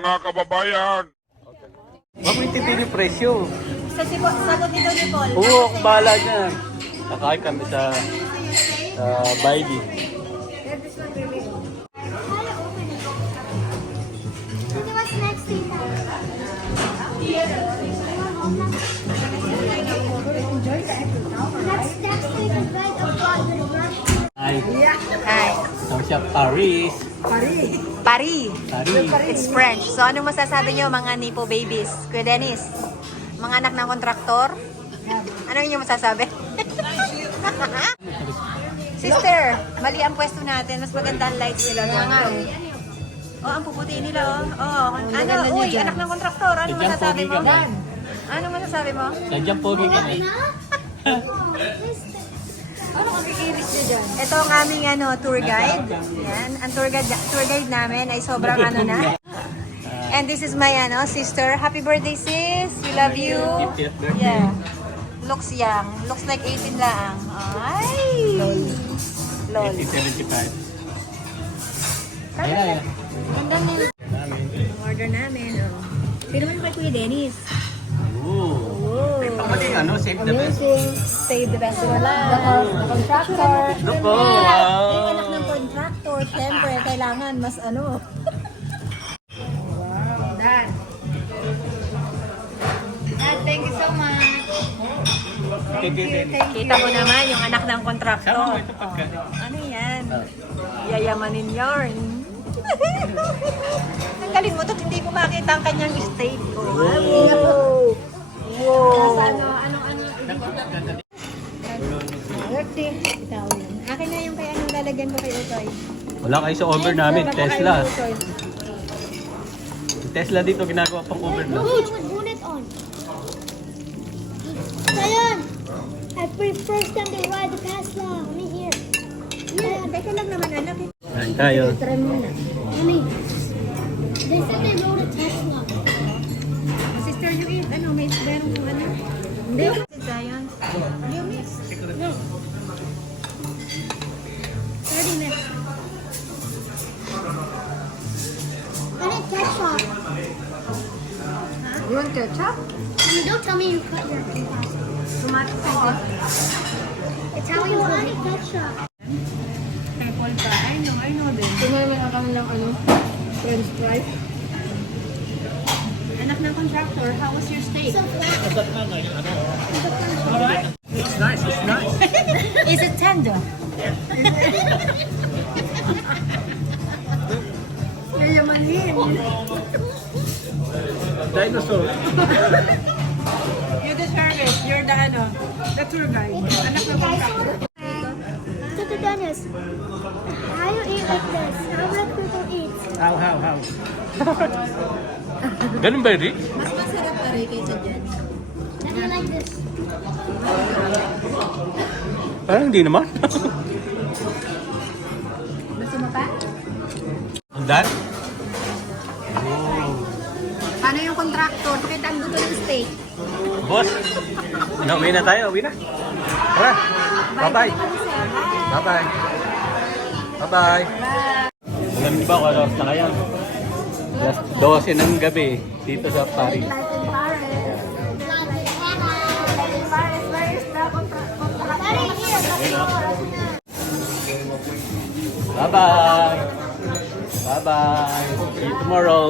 Mga kababayan! Huwag mo intindihin yung presyo. Sagot nito ni Paul. Oo, ako bahala dyan. Nakain kami sa Baidi. What's next, Tita? Next week is right of God. Ay, Hi. ito siya Paris. Paris. Paris. It's French. So, anong masasabi niyo mga Nipo babies? Kuya Dennis, mga anak ng kontraktor? Ano yung masasabi? Sister, mali ang pwesto natin. Mas maganda ang lights nila. Oh, ang puputi nila, oh. Oh, ano, uy, anak ng kontraktor. Ano Sadyang masasabi pogi mo? ka ba? Ano masasabi mo? Sadyang pogi kami. Ano kang kikiris niya dyan? Ito ang aming tour guide. Yan, ang tour guide namin ay sobrang ano na. And this is my sister. Happy birthday, sis. We love you. 50th birthday. Yeah. Looks young. Looks like 18 lang. Ay! Lol. 1875. Ayun na yan. Ang dami. Order namin. Oh. Pero naman kay Kuya Dennis. Oo. Ito pala yung save the best. Save the best. Wala. The contractor. Loko, Yung wow. anak ng contractor, syempre, kailangan mas ano. Dad, thank you so much. Kita mo naman yung anak ng kontraktor. Sama mo ito pagka. Ano yan? Yayamanin yarn. Ang galing mo to, hindi ko makita ang kanyang state. Oh. Wow! Birthday. Ikaw yun. Akin na yung kaya anong lalagyan ko kay Utoy. Wala kayo sa Uber namin, Baka Tesla. kay Utoy. Tesla dito ginagawa pang Uber na. With bonnet on. Dayan! I first time to ride the Tesla. Honey, here. Yeah, teka lang naman anak. Kain tayo. Try mo na. Honey, they said they rode a Tesla. Sister, you eat, may meron kong ano? Hindi. Zion. You mix. No. 30 minutes. I need ketchup. You want ketchup? Honey, don't tell me you cut your pasta. Tomato sauce. Italian food. I need ketchup. Purple pa. I know din. Kumain na kami ng french fries. Anak ng contractor, how was your steak? So flat. It's nice, it's nice. Is it tender? Yayamanin. Dinosaur. You deserve it. You're the tour guide. Anak ng contractor. Tito Dennis, how you eat like this? How would people eat? How? Ganun ba, Rick? Mas masarap pa rin kaysa dyan. How do you like this? Parang hindi naman. Gusto mo pa? Ang dad? Paano yung contractor? Pakita ang buto ng steak. Boss, uwi na tayo, uwi na. Tara, bye-bye. Bye-bye. Bye-bye. Alam niyo ba kung ano oras na kaya? Alas 12 ng gabi dito sa Paris. Life in Paris. Life in Paris. Where is the contractor? Bye-bye. Bye-bye. See you tomorrow.